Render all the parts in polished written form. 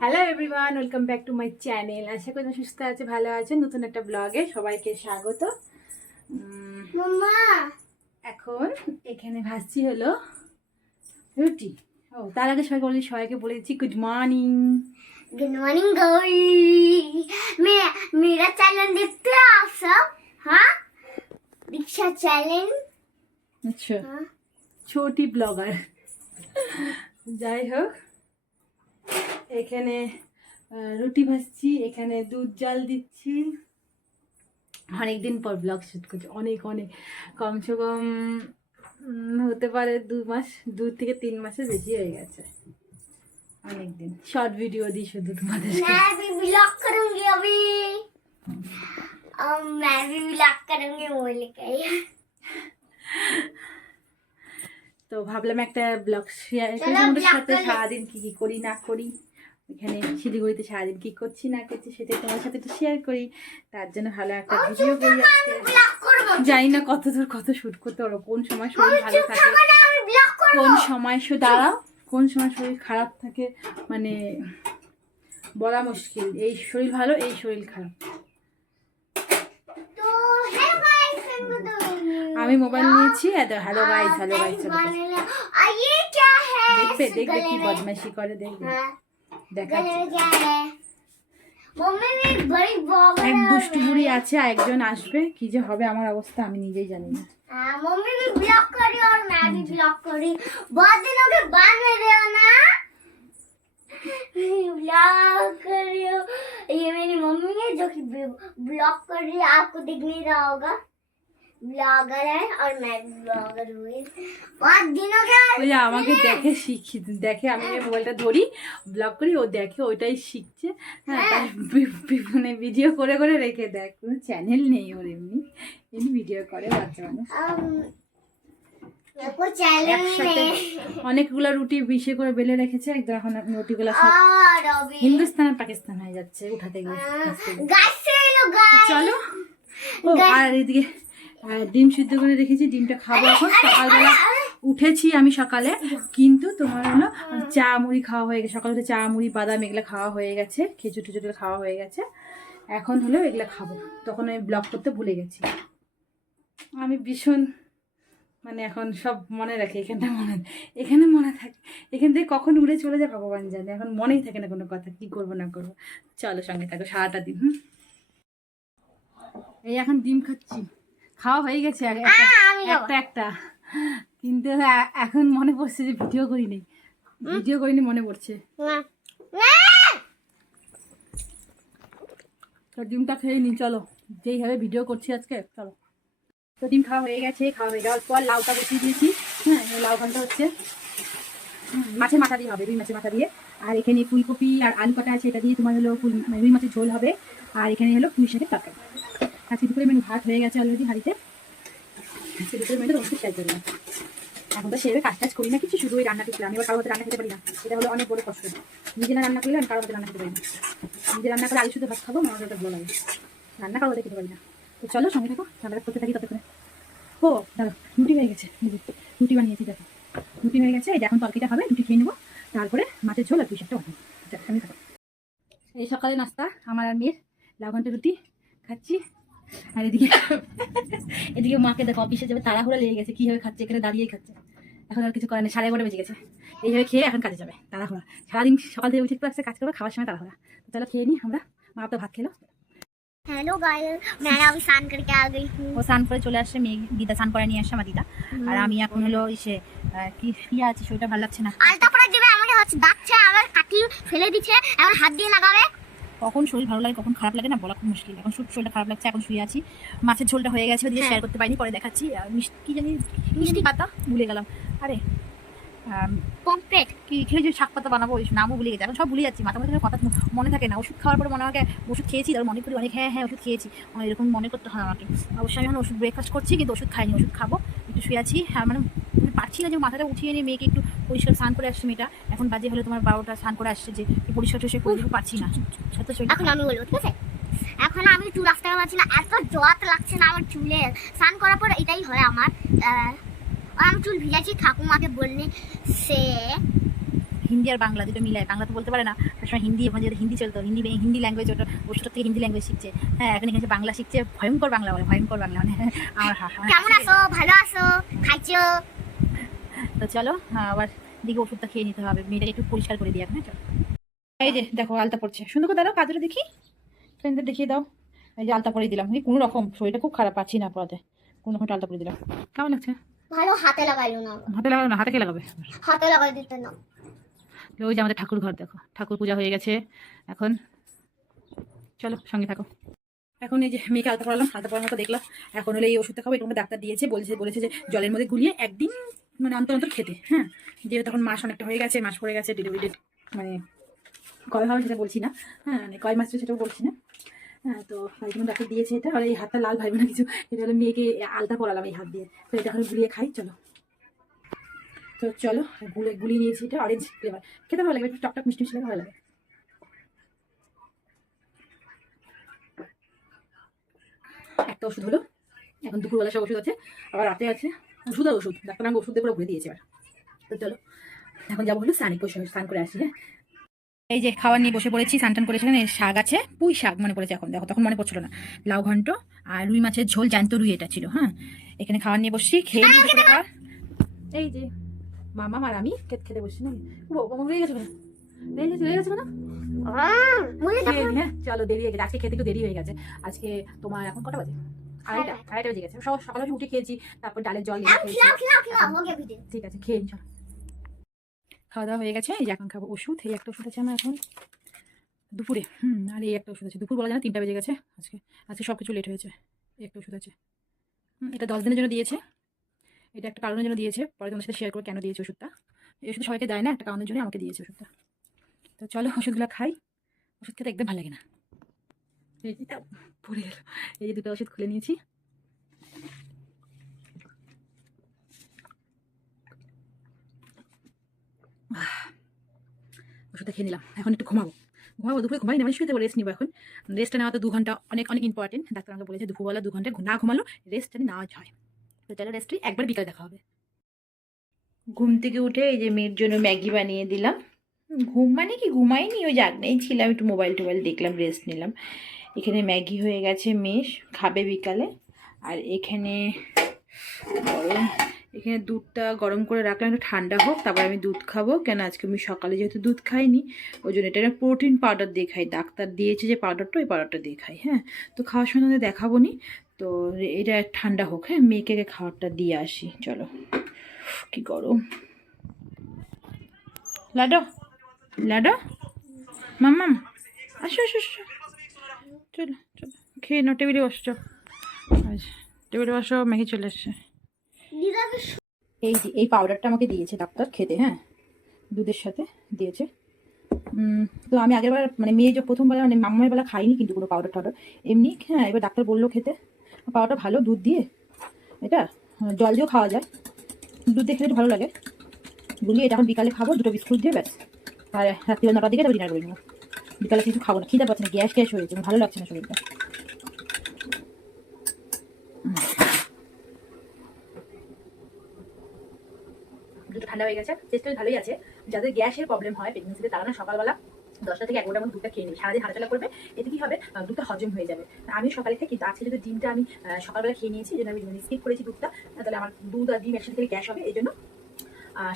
Hello everyone, welcome back to my channel. আশা করি সুস্থ আছে, ভালো আছে। নতুন একটা ব্লগে সবাইকে স্বাগত। এখন এখানে ভাজছি হলো রুটি। তার আগে সবাইকে বলে দিচ্ছি good morning. Good morning guys. मेरा चैनल देखते हो आप सब? हाँ, दीक्षा चैनल। আচ্ছা, ছোটি ব্লগার। যাই হোক, এখানে রুটি ভাজছি, এখানে দুধ জাল দিচ্ছি। অনেকদিন পর ব্লগ শুট করছি, অনেক কমসে কম হতে পারে 2 থেকে 3 মাসের বেশি হয়ে গেছে। অনেকদিন শর্ট ভিডিও দিই শুধু তোমাদের। मैं भी ब्लॉग करूंगी अभी। मैं भी ब्लॉग करूंगी बोल के। তো ভাবলাম একটা ব্লগ শেয়ার করি তোমাদের সাথে, সারাদিন কি কি করি না করি, এখানে শিলিগুড়িতে সারাদিন কি করছি না করছি সেটাই তোমার সাথে একটু শেয়ার করি। তার জন্য ভালো একটা ভিডিও করি আজকে। জানি না কত দূর কত শুট করতে পারবো, কোন সময় শরীর ভালো থাকে, কোন সময় কোন সময় শরীর খারাপ থাকে, মানে বলা মুশকিল। এই শরীর ভালো, এই শরীর খারাপ। तो हेलो गाइस, আমি মোবাইল নিয়েছি, হ্যালো গাইস ये क्या है? দেখবে কি বদমাইশি করে, দেখবে দেখাচ্ছি। गले में क्या है? मम्मी में एक बड़ी बॉल এক দুষ্টু বুড়ি আছে, আর একজন আসবে, কি যে হবে আমার অবস্থা আমি নিজেই জানি না। मम्मी भी ब्लॉग करी और मैं भी ब्लॉग करी। बहुत दिनों के बाद मेरे हो ना ब्लॉग कर रही हो। ये मेरी मम्मी है जो कि ब्लॉग कर रही है, आपको दिख नहीं रहा होगा। ब्लॉगर है और मैं भी ब्लॉगर हुई। बहुत दिनों के बाद ওই আমাকে দেখে আমি মোবাইলটা ধরি, ব্লগ করি, ও দেখে ওইটাই শিখছে। হ্যাঁ, মানে ভিডিও করে করে রেখে দেয়, কোনো চ্যানেল নেই ওর, এমনি ভিডিও করে বাচ্চা মানুষ। कोई चैनल একসাথে नहीं অনেকগুলো রুটি বিষে করে বেলে রেখেছে, একদম এখন রুটিগুলো সব और अभी হিন্দুস্তান আর পাকিস্তান হয়ে যাচ্ছে উঠাতে গিয়ে। गाइस से लो गाइस। চলো। ও আর এদিকে ডিম সিদ্ধ করে রেখেছি, ডিমটা খাবো এখন। সকালবেলা উঠেছি আমি সকালে, কিন্তু তোমার হলো চা মুড়ি খাওয়া হয়ে গেছে। সকালে চা মুড়ি বাদাম এগুলো খাওয়া হয়ে গেছে, খেজুর টেজুর খাওয়া হয়ে গেছে। এখন হলো এগুলো খাবো, তখন আমি ব্লগ করতে ভুলে গেছি। আমি ভীষণ মানে এখন সব মনে রাখি, এখানে মনে থাকে, এখান থেকে কখন উড়ে চলে যায় ভগবান জানে। এখন মনেই থাকে না কোনো কথা, কি করবো না করবো। চলো সঙ্গে থাকো সারাটা দিন। এই এখন ডিম খাচ্ছি, খাওয়া হয়ে গেছে একটা, কিন্তু এখন মনে পড়ছে যে ভিডিও করিনি মনে পড়ছে। তো ডিমটা খেয়ে নি, চলো যেইভাবে ভিডিও করছি আজকে। চলো, তো ডিম খাওয়া হয়ে যাওয়ার পর লাউটা বসিয়ে দিয়েছি। হ্যাঁ, লাউ ঘন্টা হচ্ছে, মাছের মাথা দিয়ে হবে, রুই মাছের মাথা দিয়ে। আর এখানে ফুলকপি আর আলু কাটা আছে, এটা দিয়ে তোমার হলো রুই মাছের ঝোল হবে। আর এখানে হলো পুঁই শাকের তরকারি। আজকে দুপুরে মেনু ভাত হয়ে গেছে অলরেডি হাঁড়িতে। আজকে দুপুরে মেনু রোস্ট শেয়ার করলাম। এখন তো সেভাবে কাজ করি না কিছু, শুধু ওই রান্না করলাম। এবার কারোর হাতে রান্না খেতে পারি না, এটা হলো অনেক বড় কষ্ট। নিজে না রান্না করলে আমি কারোর হাতে রান্না খেতে পারি না। নিজে রান্না করে আলু শুধু ভাত খাবো, আমার ওটা ভালো লাগে। রান্না কারোর হাতে খেতে পারি না। তো চলো সঙ্গে থাকো, রান্না করতে থাকি ততক্ষণে। ও দাঁড়ো, রুটি হয়ে গেছে, রুটি বানিয়েছি, দেখো রুটি হয়ে গেছে। এই যে এখন তরকারিটা হবে, রুটি খেয়ে নেবো, তারপরে মাছের ঝোল আর পুঁই শাকটা বানাবো। আমি থাকো। এই সকালে নাস্তা আমার আর মেয়ের লাউ ঘন্টা রুটি খাচ্ছি। আর এদিকে মাকে দেখো, অফিসে যাবে, তাড়াহুড়া লেগে গেছে, কীভাবে খাচ্ছে, এখানে দাঁড়িয়েই খাচ্ছে। এখন আর কিছু করার নেই, 11:30 বেজে গেছে। এইভাবে খেয়ে এখন কাজে যাবে, তাড়াহুড়া। সারাদিন সকাল থেকে উঠে একটু কাজ করবে, খাওয়ার সময় তাড়াহুড়া। তো চলো খেয়ে নিই আমরা। মা তো ভাত খেলো। हेलो गाइस, मैं अभी स्नान करके आ गई हूँ। ও স্নান করে চলে আসছে, মেয়ে দিদা স্নান করে নিয়ে আসছে, আমার দিদা। আর আমি এখন হলো এসে কি আছে, শরীরটা ভালো লাগছে না। আলতা পড়া দিবে, আমাকে হচ্ছে দাচ্ছে, আবার কাটি ফেলে দিচ্ছে, এখন হাত দিয়ে লাগাবে। কখন শরীর ভালো লাগে কখন খারাপ লাগে না বলা খুব মুশকিল। এখন শরীরটা খারাপ লাগছে, এখন শুয়ে আছি। মাছের ঝোলটা হয়ে গেছে, ওদিকে শেয়ার করতে পারিনি, পরে দেখাচ্ছি। কি জানি মিষ্টি পাতা ভুলে গেলাম। আরে পমফ্রেট কি খেয়ে শাক পাতা বানাবো, ওই নামও ভুলে গেছে। এখন সব ভুলে যাচ্ছি, মাথা মাথা কথা মনে থাকে না। ওষুধ খাওয়ার পরে মনে আমাকে ওষুধ খেয়েছি, তারপর মনে করি অনেক, হ্যাঁ ওষুধ খেয়েছি, এরকম মনে করতে হয় আমাকে। অবশ্যই আমি এখন ওষুধ ব্রেকফাস্ট করছি, কিন্তু ওষুধ খাইনি, ওষুধ খাবো। একটু শুয়ে আছি, আর মানে পারছি না যে মাথাটা উঠিয়ে নিয়ে মেয়েকে একটু পরিষ্কার স্নান করে আসছে। মেয়েটা এখন বাজে হলো তোমার 12টা, স্নান করে আসছে, যে পরিষ্কার টরিষ্কার করে পারছি না। এখন আমি বলবো, ঠিক আছে? এখন আমি একটু রাস্তায় পাচ্ছি না, এত জট লাগছে না আমার চুলে। স্নান করার পর এটাই হয় আমার। আর আমি চুল ভিজাচ্ছি ঠাকুমাকে বললে, সে হিন্দি আর বাংলা দুটো মিলায়, বাংলা তো বলতে পারে না, সবসময় হিন্দি, ওখানে যেটা হিন্দি চলতো, হিন্দি ল্যাঙ্গুয়েজ, ওটা ওষুধ থেকে হিন্দি ল্যাঙ্গুয়েজ শিখছে। হ্যাঁ, এখন এখানে বাংলা শিখছে, ভয়ঙ্কর বাংলা বলে, ভয়ঙ্কর বাংলা মানে আমার কেমন আছো, ভালো আছো, খাইছো? তো চলো আবার দিকে ওষুধটা খেয়ে নিতে হবে, মেয়েটাকে একটু পরিষ্কার করে দিই এখন। চলো, এই যে দেখো আলতা পড়ছে, সুন্দর করে দাঁড়াও, কাজটা দেখি, ফ্রেন্ডদের দেখিয়ে দাও। এই যে আলতা পরে দিলাম, এই কোনো রকম, শরীরটা খুব খারাপ, পাচ্ছি না পড়াতে, কোনো রকম আলতা পরে দিলাম। কেমন লাগছে? ভালো। হাতে লাগাইলো না, হাতে লাগাবে না, হাতে কে লাগাবে? হাতে লাগাই দিতে না। ওই যে আমাদের ঠাকুর ঘর, দেখো ঠাকুর পূজা হয়ে গেছে এখন, চলো সঙ্গে থাকো। এখন এই যে মেয়েকে আলতা পড়ালাম, আলতা পড়ার মতো দেখলাম। এখন হলে এই ওষুধটা খাবো, এটা আমাকে ডাক্তার দিয়েছে, বলেছে যে জলের মধ্যে গুলিয়ে একদিন মানে অন্তর অন্তর খেতে। হ্যাঁ, যেহেতু তখন মাস অনেকটা হয়ে গেছে, মাস পড়ে গেছে, ডেলিভারি ডেট মানে কবে হবে সেটা বলছি না, হ্যাঁ মানে কয় মাস সেটাও বলছি না। হ্যাঁ, তো তাই জন্য ডাক্তার দিয়েছে এটা। আর এই হাতটা লাল ভাইবে না কিছু, এটা হলো মেয়েকে আলতা পড়ালাম এই হাত দিয়ে, তো এটা এখন গুলিয়ে খাই। চলো, তো চলো গুলিয়ে নিয়েছি, এটা অরেঞ্জ ফ্লেভার, খেতে ভালো লাগে, একটু টকটক মিষ্টি মিষ্টি ভালো লাগে। একটা ওষুধ হলো, এখন দুপুরবেলা সব ওষুধ আছে, আবার রাতে আছে ওষুধ আর ওষুধ, ডাক্তার আমাকে ওষুধ দিয়ে পুরো ভরে দিয়েছে এবার। তো চলো এখন যাবো হলো স্নান করে আসি। হ্যাঁ, এই যে খাবার নিয়ে বসে পড়েছি, স্নান টান করে, সেখানে শাক আছে, পুঁই শাক মনে পড়েছে এখন, দেখো তখন মনে পড়ছিল না, লাউ ঘন্ট আর রুই মাছের ঝোল, জ্যান্ত রুই এটা ছিল। হ্যাঁ, এখানে খাবার নিয়ে বসছি, খেয়ে নিয়ে খাবার। এই যে মামা আর আমি খেতে বসছি না, রয়ে গেছে কেন, রয়ে গেছে কেন? হ্যাঁ চলো, দেরি হয়ে গেছে আজকে, খেতে একটু দেরি হয়ে গেছে আজকে। তোমার এখন কটা বাজে? আড়াইটা বেজে গেছে। সকালে উঠে খেয়েছি, তারপর ডালের জল ঠিক আছে, খেয়ে নি। খাওয়া দাওয়া হয়ে গেছে, এই যে এখন খাবো ওষুধ। এই একটা ওষুধ আছে আমার এখন দুপুরে, আর এই একটা ওষুধ আছে দুপুর বলা যায় না, 3টা বেজে গেছে আজকে সব কিছু লেট হয়েছে। এই একটা ওষুধ আছে, এটা 10 দিনের জন্য দিয়েছে, এটা একটা কারণের জন্য দিয়েছে, পরে তোমার সাথে শেয়ার করে কেন দিয়েছে ওষুধটা। এই ওষুধ সবাইকে দেয় না, একটা কারণের জন্য আমাকে দিয়েছে ওষুধটা। তো চলো ওষুধগুলো খাই, ওষুধ খেতে একদম ভালো লাগে না। এই যে পড়ে গেল, এই যে দুটো ওষুধ খুলে নিয়েছি। ওষুধটা খেয়ে নিলাম, এখন একটু ঘুমাবো, দুপুরে ঘুমাই না, মানে শুয়ে রেস্ট নিবো এখন। রেস্টটা নেওয়া তো 2 ঘন্টা অনেক অনেক ইম্পর্টেন্ট, ডাক্তার আমাকে বলেছে দুপুরবেলা 2 ঘন্টা না ঘুমালো রেস্ট জানি নেওয়া হয়। তো চলো রেস্টই একবার বিকালে দেখা হবে। ঘুম থেকে উঠে এই যে মেয়ের জন্য ম্যাগি বানিয়ে দিলাম। ঘুম মানে কি, ঘুমাইনি, ওই জাগনাই ছিলাম, একটু মোবাইল টোবাইল দেখলাম, রেস্ট নিলাম। এখানে ম্যাগি হয়ে গেছে, মেয়ে খাবে বিকালে। আর এখানে দুধটা গরম করে রাখলাম, একটু ঠান্ডা হোক, তারপর আমি দুধ খাবো। কেন আজকে আমি সকালে যেহেতু দুধ খাইনি, ওই জন্য এটা প্রোটিন পাউডার দিয়ে খাই, ডাক্তার দিয়েছে যে পাউডারটা, ওই পাউডারটা দিয়ে খাই। হ্যাঁ, তো খাওয়ার সময় দেখাবো নি, তো এটা ঠান্ডা হোক। হ্যাঁ, মেয়েকে খাবারটা দিয়ে আসি, চলো। কি গরম। লাডো মাম্মাম, আসো, চলো খেয়ে নাও, টেবিলে বসছো, টেবিলে বসো, ম্যাগি চলে এসছে। এই যে এই পাউডারটা আমাকে দিয়েছে ডাক্তার খেতে, হ্যাঁ দুধের সাথে দিয়েছে। তো আমি আগেরবার মানে মেয়ে যে প্রথমবার মানে মাম্মার বেলা খাইনি কিন্তু কোনো পাউডার টাউডার, এমনি। হ্যাঁ, এবার ডাক্তার বললো খেতে, পাউডারটা ভালো, দুধ দিয়ে, এটা জল দিয়েও খাওয়া যায়, দুধ দিয়ে খেলে একটু ভালো লাগে। বলি এটা এখন বিকালে খাবো, 2টো বিস্কুট দিয়ে, ব্যাস। আর রাত্রিবেলা 9টার দিকে তারপর ডিনার করে নেবো। বিকালে কিছু খাবো না, খিদে পাচ্ছে না, গ্যাস হয়েছে, ভালো লাগছে না শরীরটা। দুধটা ঠান্ডা হয়ে গেছে, টেস্টটা ভালোই আছে। যাদের গ্যাসের প্রবলেম হয় প্রেগনেন্সিতে, তারা না সকালবেলা 10টা থেকে 11টার মধ্যে দুধটা খেয়ে নিই, সারাদিন হাঁটাচলা করবে, এতে কি হবে দুধটা হজম হয়ে যাবে। আমি সকালে থেকে কিন্তু আজকে যদি ডিমটা আমি সকালবেলা খেয়ে নিয়েছি, এই জন্য আমি স্কিপ করেছি দুধটা, তাহলে আমার দুধ আর ডিম একসাথে গ্যাস হবে, এই জন্য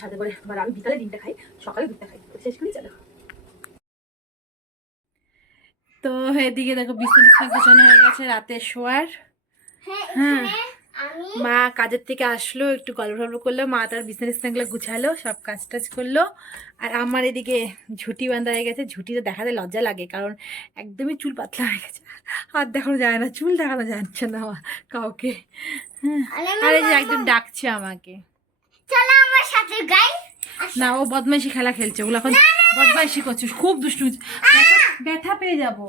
সাথে করে আবার আমি বিকালে ডিমটা খাই, সকালে দুধটা খাই। শেষ করি, চলো। তো এদিকে দেখো বিছানা গোছানো হয়ে গেছে, রাতে শোয়ার। হ্যাঁ, মা কাজের থেকে আসলো, একটু গল্প টল্প করলো, মা তার বিছানাগুলো গুছালো, সব কাজ টাজ করলো। আর আমার এদিকে ঝুঁটি বাঁধা হয়ে গেছে, ঝুঁটিটা দেখাতে লজ্জা লাগে, কারণ একদমই চুল পাতলা হয়ে গেছে, হাত দেখানো যায় না, চুল দেখানো যাচ্ছে না কাউকে। হ্যাঁ, আর এই যে একজন ডাকছে আমাকে, চলো আমার সাথে গাই। না ও বদমাইশি খেলা খেলছে, ওগুলো এখন বদমাইশি করছে, খুব দুষ্টু, ব্যথা পেয়ে যাবো।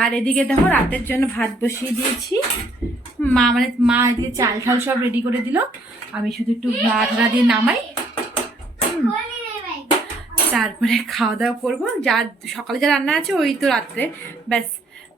আর এদিকে দেখো রাতের জন্য ভাত বসিয়ে দিয়েছি, মা এদিকে চাল ঠাল সব রেডি করে দিল, আমি শুধু একটু ভাতটা দিয়ে নামাই, তারপরে খাওয়া দাওয়া করবো। সকালে যা রান্না আছে ওই তো রাত্রে, ব্যাস।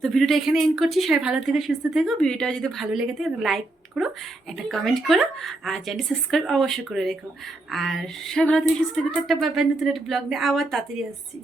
তো ভিডিওটা এখানে এন্ড করছি, সবাই ভালো থেকে সুস্থ থেকো। ভিডিওটা যদি ভালো লেগে থাকে লাইক করো, একটা কমেন্ট করো, আর চ্যানেল সাবস্ক্রাইব অবশ্যই করে রেখো। আর সবাই ভালো থেকে সুস্থ থেকে টাটা, বাই বাই। নতুন একটা ব্লগ নিয়ে আবার তাড়াতাড়ি আসছি।